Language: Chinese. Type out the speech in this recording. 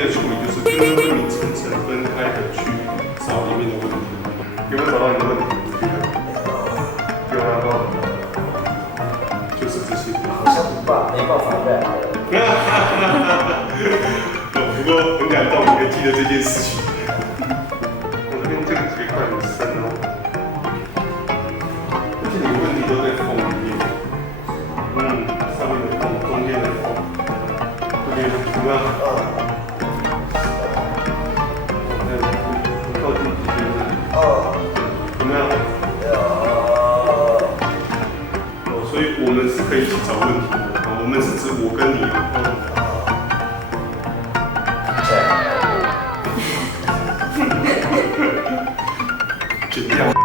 的处理就是跟分明层层分开的去找里面的问题。有没有找到你的问题？有啊，就是这些。好像没办法越来越好。不过很感动，你还记得这件事情。我这边这个结块很深哦，而且你的问题都在缝里面。上面的缝，中间的缝，这边有没有？靠近这边有没有？所以我们是可以一起找问题的。我们是指我跟你。剪掉。